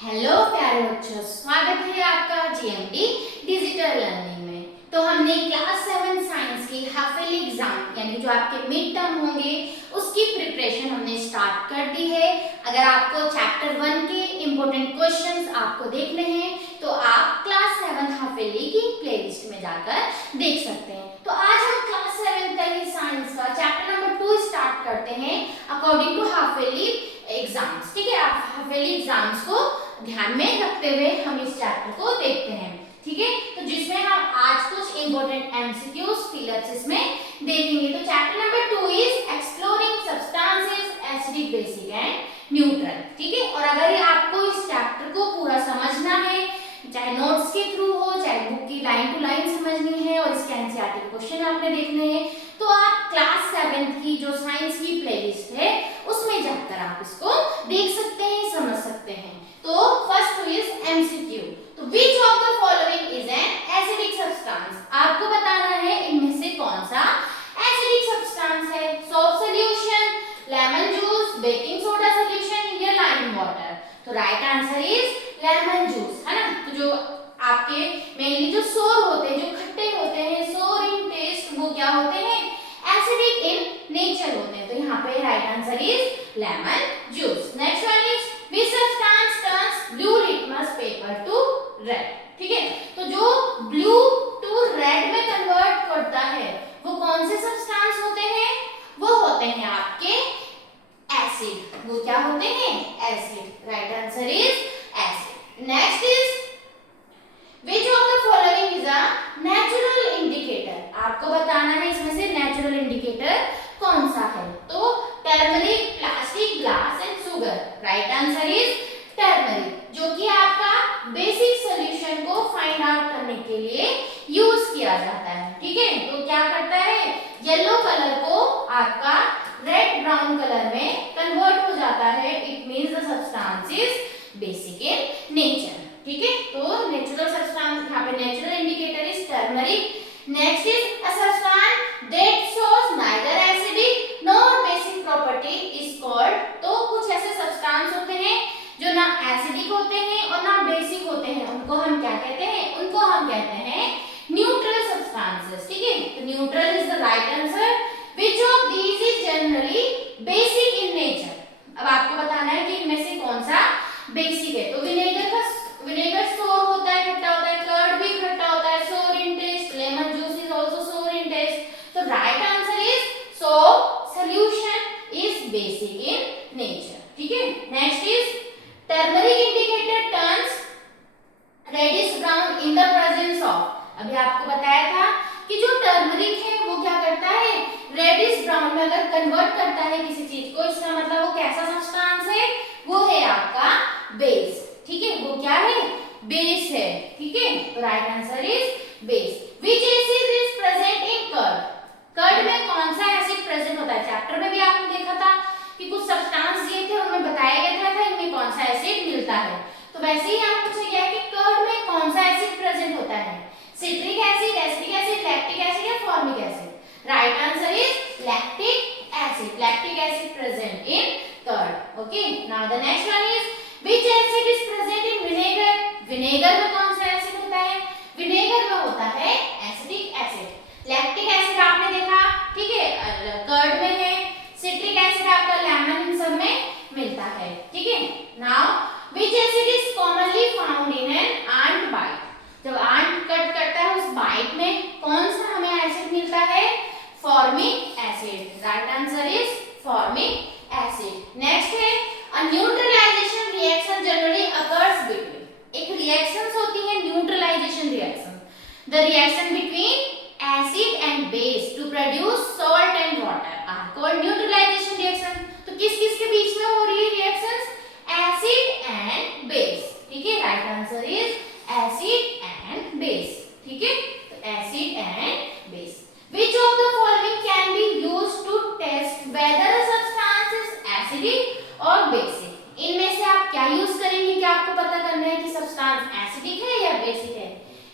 Hello प्यारे बच्चों, स्वागत है आपका जीएमडी डिजिटल लर्निंग में। तो हमने क्लास 7 साइंस की हाफ ईयरली एग्जाम यानी जो आपके मिड टर्म होंगे उसकी प्रिपरेशन हमने स्टार्ट कर दी है। अगर आपको चैप्टर 1 के इंपॉर्टेंट क्वेश्चंस आपको देखने हैं तो आप क्लास 7 हाफ ईयरली की प्लेलिस्ट में जाकर देख सकते हैं। तो आज हम क्लास 7 का ही साइंस का चैप्टर नंबर 2 स्टार्ट करते हैं according to half yearly exams. ठीक है, आप हाफ ईयरली एग्जाम्स को ध्यान में रखते हुए हम इस चैप्टर को देखते हैं। ठीक है, तो जिसमें हम आज कुछ इंपॉर्टेंट एमसीक्यूज फिलअप्स इसमें देखेंगे। तो chapter number 2 is exploring substances acidic, basic and neutral. ठीक है, और अगर ये आपको इस चैप्टर को पूरा समझना है, चाहे नोट्स के थ्रू हो, चाहे बुक की लाइन टू लाइन समझनी है और इसके एनसीईआरटी क्वेश्चन आपने देखने हैं, तो आप क्लास 7 की जो साइंस की प्लेलिस्ट है उसमें जाकर आप इसको देख सकते हैं, समझ सकते हैं। तो फर्स्ट इज एमसीक्यू। तो which of the following is an acidic substance? आपको बताना है इनमें से कौन सा एसिडिक सब्सटेंस है। Soap solution, lemon juice, baking soda solution या लाइम वाटर? तो right answer is lemon juice, है ना। तो जो आपके मेनली जो सोर होते हैं, जो खट्टे होते हैं, सोर इन टेस्ट, वो क्या होते हैं? एसिडिक इन नेचर होते हैं। तो यहाँ पे right answer is lemon juice. Next one is which substance turns blue litmus paper to red? ठीक है, तो जो ब्लू टू रेड में कन्वर्ट करता है वो कौन से सब्सटेंस होते हैं? वो होते हैं आपके एसिड। वो क्या होते हैं? Acid. Right answer is acid. Next is which of the following is a natural indicator? आपको बताना है इसमें से नेचुरल इंडिकेटर कौन सा है। तो turmeric, plastic, glass and sugar. Right answer is turmeric, जो कि आपका बेसिक सॉल्यूशन को फाइंड आउट करने के लिए यूज किया जाता है। ठीक है, तो क्या करता है? येलो कलर को आपका रेड ब्राउन कलर में कन्वर्ट हो जाता है। It means the substance is basic in nature. ठीक है, तो नेचुरल सब्सटेंस, यहाँ पे natural indicator is turmeric. Next is a substance that shows neither acidic nor basic property is called. तो कुछ ऐसे सब्सटेंस होते हैं जो ना एसिडिक होते हैं और ना बेसिक होते हैं, उनको हम क्या कहते हैं? उनको हम कहते हैं न्यूट्रल सब्सटेंसेस। ठीक है, तो neutral is the right answer. Which of this is generally basic in nature? अब आपको बताना है कि इनमें से कौन सा बेसिक है। तो विनेगर सोर होता है, खट्टा होता है, कर्ड भी खट्टा होता है, sour in taste, lemon juice is also sour in taste. तो right answer is soap solution is basic in nature. ठीक है, next is turmeric indicator turns reddish brown in the presence of. अभी आपको बताया था कि जो टर्मरिक है वो क्या करता है? रेडिश ब्राउन में अगर कन्वर्ट करता है किसी चीज को, इसका मतलब वो कैसा सब्सटेंस है? वो है आपका बेस। ठीक है, वो क्या है? बेस है। ठीक है, तो right answer is base. Which acid is present in curd? Curd में कौन सा एसिड प्रेजेंट होता है? चैप्टर में भी आपने देखा था कि कुछ सब्सटेंस दिए थे, उनमें बताया गया था इनमें कौन सा एसिड मिलता है। तो वैसे ही यहाँ पूछा गया है कि कर्ड में कौन सा एसिड प्रेजेंट होता है? Citric acid, acetic acid, lactic acid या formic acid? Right answer is lactic acid. Lactic acid present in curd. Okay, now the next one is which acid is present in vinegar? Vinegar में कौन सा acid होता है? Vinegar में होता है acetic acid. Lactic acid आपने देखा, ठीक है, कर्ड में है। सिट्रिक एसिड आपका लेमन, इन सब में मिलता है। ठीक है, now which acid is commonly found in an ant bite? जब आंट कट करता है उस बाइट में कौन सा हमें एसिड मिलता है? Formic acid. Right answer is formic acid. Next है a neutralization reaction generally occurs between। एक reactions होती है neutralization reaction, the reaction between acid and base to produce salt and water are called neutralization reaction। तो किस किस के बीच में हो रही है reactions? acid and base। ठीक है, right answer is acid and base। ठीक है, तो acid and base। which of the following can be used to test whether a substance is acidic और बेसिक? इनमें से आप क्या यूज करेंगे? क्या आपको पता करना है कि सब्सटेंस एसिडिक है या बेसिक है?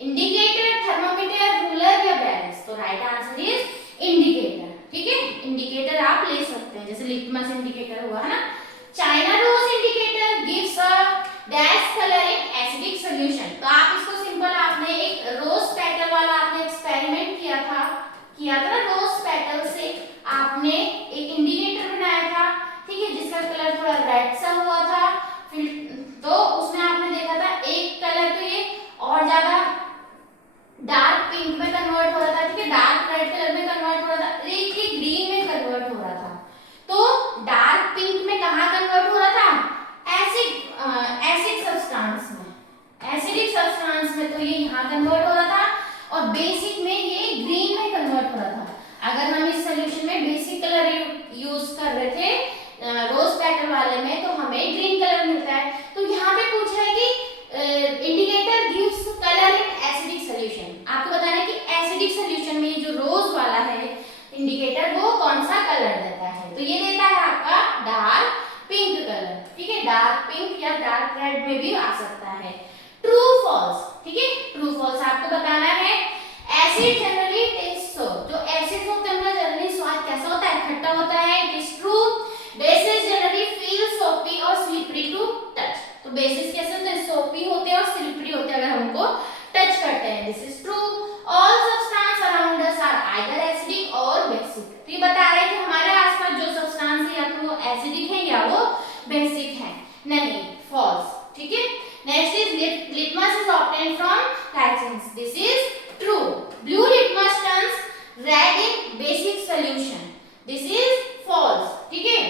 इंडिकेटर, थर्मामीटर, रूलर या बैलेंस? तो राइट आंसर इज इंडिकेटर। ठीक है, इंडिकेटर आप ले सकते हैं, जैसे लिटमस इंडिकेटर हुआ है ना। China rose indicator gives a dash dark pink या डार्क रेड में भी आ सकता है। ट्रू फॉल्स, ठीक है, ट्रू फॉल्स आपको बताना है। एसिड जनरली टेस्ट सो, जो एसिड होते हैं उनका जनरली स्वाद कैसा होता है, खट्टा होता है, it is true. Basis generally feel सोपी और स्लिपरी टू टच, तो बेसिस कैसे होते हैं, सोपी होते हैं और स्लिपरी होते हैं अगर हम उनको टच करते हैं, this is true. All substance around us are either acidic or basic, तो ये बता रहे हैं कि हमारे आसपास जो सब्सटेंस है या तो वो एसिडिक है या वो बेसिक है, नहीं, फॉल्स, ठीक है। Next is litmus is obtained from lichens, this is true. Blue litmus turns red in basic solution, this is false, ठीक है।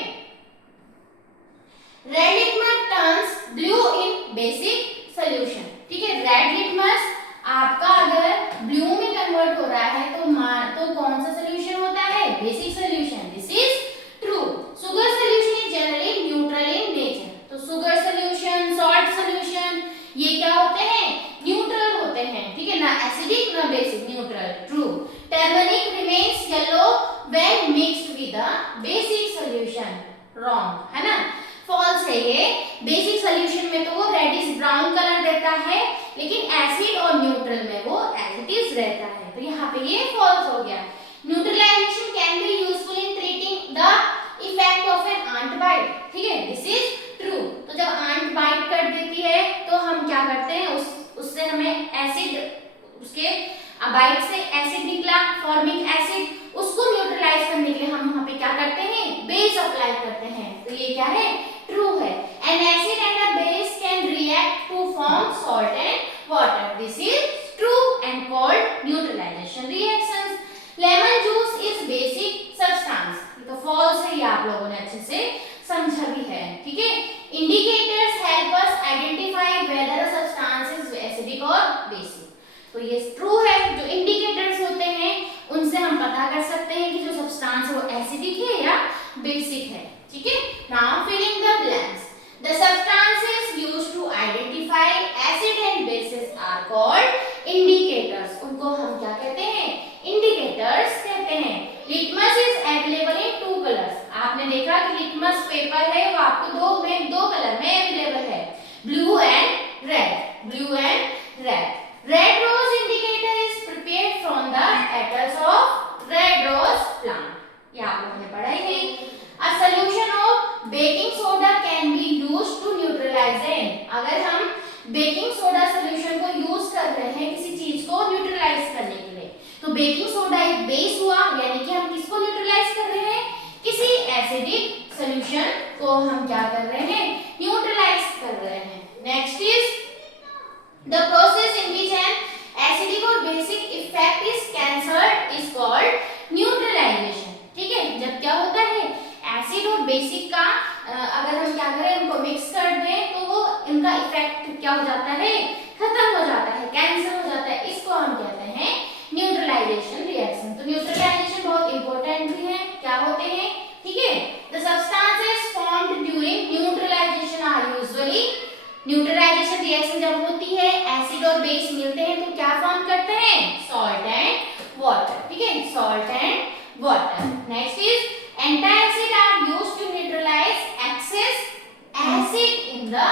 Red litmus turns blue in basic solution, ठीक है। रेड लिटमस आपका अगर ब्लू में convert हो रहा है तो कौन सा सॉल्यूशन होता है, basic solution, this is true. Sugar solution is generally neutral in nature, तो शुगर सॉल्यूशन, सॉल्ट सॉल्यूशन ये क्या होते हैं, न्यूट्रल होते हैं, ठीक है ना, एसिडिक ना basic, neutral, true. Turmeric remains yellow when mixed with the basic solution, wrong, है ना, फॉल्स है ये। बेसिक सॉल्यूशन में तो वो रेडिश ब्राउन कलर देता है, लेकिन एसिड और न्यूट्रल में वो एज इट इज रहता है, तो यहाँ पे ये फॉल्स हो गया। Neutralisation can be useful in treating the effect of an ant bite, ठीक है, दिस इज ट्रू। तो जब आंट बाइट कर देती है तो हम क्या करते हैं, उससे हमें एसिड, उसके बाइट से एसिड निकला, फॉर्मिक एसिड, उसको न्यूट्रलाइज करने के लिए हम वहां पे क्या करते हैं, बेस अप्लाई करते हैं, तो ये क्या है, ट्रू है। An acid and a base can react to form salt and water, this is true and called neutralisation reactions. Lemon juice is basic substance, तो फॉल्स है, ये आप लोगों ने अच्छे से समझा भी है, ठीक है। Indicators help us identify whether a substance is acidic or basic, तो ये ट्रू है। जो इंडिकेटर्स होते हैं उनसे हम पता कर सकते हैं कि जो सब्सटेंस है वो एसिडिक है या बेसिक है, ठीक है। Now filling the blanks, the substances used to identify acid and bases are called indicators, उनको हम क्या कहते हैं, इंडिकेटर्स कहते हैं। Litmus is available in two colours, आपने देखा कि लिटमस पेपर है वो आपको दो कलर में अवेलेबल है, blue and red, blue and red. Red rose indicator is prepared from the petals of red rose plant, ये आप लोगों ने पढ़ा ही है। A solution of baking soda can be used to neutralize an, अगर हम बेकिंग सोडा सोल्यूशन को use कर रहे हैं किसी चीज को न्यूट्रलाइज करने के लिए, तो बेकिंग सोडा एक बेस हुआ, यानी कि हम किसको न्यूट्रलाइज कर रहे हैं, किसी एसिडिक सोल्यूशन को हम क्या कर रहे हैं, न्यूट्रलाइज कर रहे हैं। Next is the process in which an acidic or basic effect is cancelled is called neutralization, ठीक है। जब क्या होता है, एसिड और बेसिक का अगर हम क्या करें, उनको मिक्स कर दें तो वो इनका इफेक्ट क्या हो जाता है, खत्म हो जाता है, कैंसिल हो जाता है, इसको हम कहते हैं न्यूट्रलाइजेशन रिएक्शन। तो न्यूट्रलाइजेशन बहुत इंपॉर्टेंट भी है, क्या होते हैं, ठीक है। The substances formed during neutralisation are usually, neutralisation reaction जब होती है, एसिड और बेस मिलते हैं तो क्या फॉर्म करते हैं, सॉल्ट एंड वाटर, ठीक है, salt and water. Next is antacid are used to neutralise excess acid in the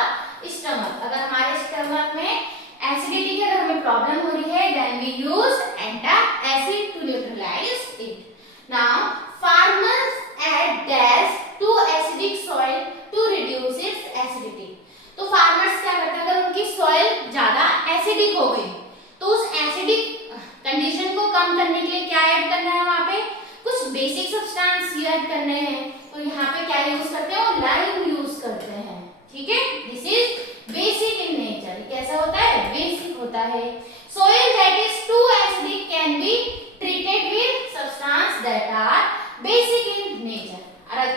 stomach, अगर हमारे स्टमक में एसिडिटी की अगर हमें प्रॉब्लम हो रही है, then we use antacid to neutralise it. Now farmers add dash to acidic soil to reduce its acidity, तो फार्मर्स क्या करते हैं, अगर उनकी सॉइल ज्यादा एसिडिक हो गई तो उस एसिडिक कंडीशन को कम करने के लिए क्या ऐड करना है, वहां पे कुछ बेसिक सब्सटेंस ऐड करने हैं, तो यहाँ पे क्या यूज करते हैं, लाइम यूज करते हैं, ठीक है, this is basic in nature, कैसा होता है, बेसिक होता है। Soil that is too acidic can be treated with substance that are basic in nature, और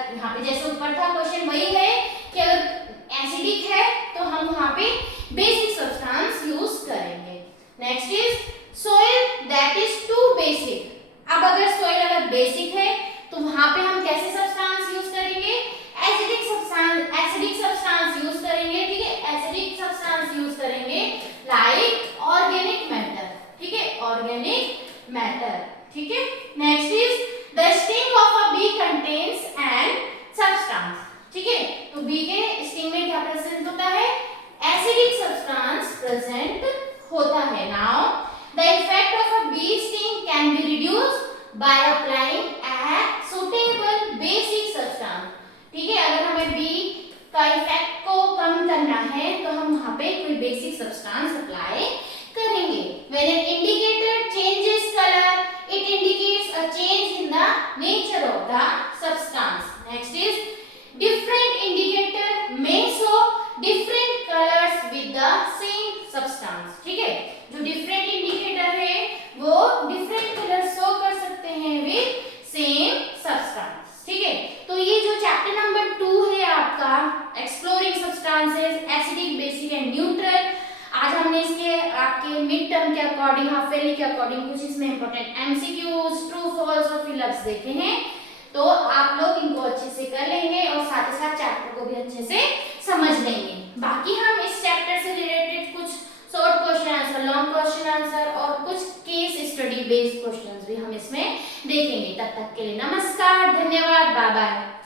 by applying a suitable basic substance. ठीक है, अगर हमें बी का इफेक्ट को कम करना है तो हम वहां पे कोई बेसिक सब्सटेंस अप्लाई करेंगे। When an indicator changes colour it indicates a change in the nature of the substance. Next is different indicator may show different colors with the same substance। ठीक है, जो different indicator है वो different color show कर सकते हैं with same substance। ठीक है, तो ये जो चैप्टर नंबर 2 है आपका exploring substances acidic basic and neutral, आज हमने इसके आपके मिड टर्म के अकॉर्डिंग हाफ ईयरली के अकॉर्डिंग कुछ इसमें इंपॉर्टेंट एमसीक्यूज ट्रू फॉल्स और फिलअप्स देखे हैं। तो आप लोग इनको अच्छे से कर लेंगे और साथ ही साथ चैप्टर को भी अच्छे से समझ लेंगे। बाकी हम इस चैप्टर से रिलेटेड कुछ short question answer, long question answer और कुछ केस स्टडी बेस्ड क्वेश्चंस भी हम इसमें देखेंगे। तब तक के लिए नमस्कार, धन्यवाद, बाय बाय।